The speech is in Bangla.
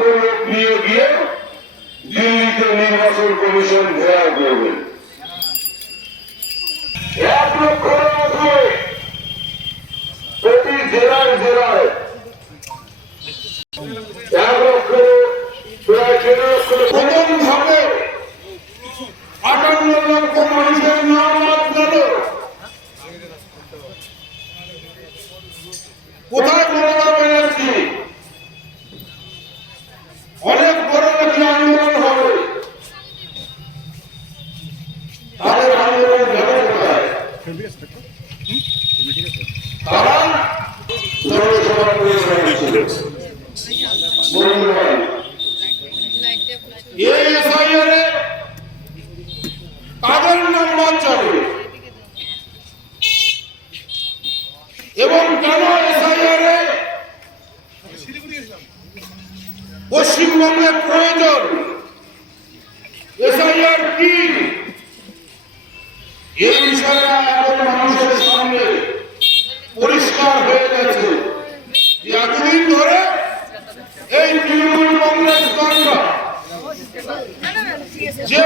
লোক নিয়ে গিয়ে দিল্লিতে নির্বাচন কমিশন ঘেরাও করবেন। 1 লক্ষের মধ্যে প্রতি জেলায় 1 লক্ষের প্রায় 13 লক্ষ প্রথম ধাপে 58 লক্ষ মানুষের নাম বাদ গেল। কোথায় মমতা ব্যানার্জি? অনেক বড় একটি আন্দোলন হবে, তাদের আন্দোলন যাবে কোথায়? তারা জনসভা করে এই এসআইআর এ কাদের নাম বাদ যাবে এবং কেন এসআইআর এ পশ্চিমবঙ্গের প্রয়োজন? এসআইআর কি? এই বিষয়টা এখন মানুষের সামনে পরিষ্কার হয়ে গেছে যে এতদিন ধরে এই তৃণমূল কংগ্রেস দলটা যে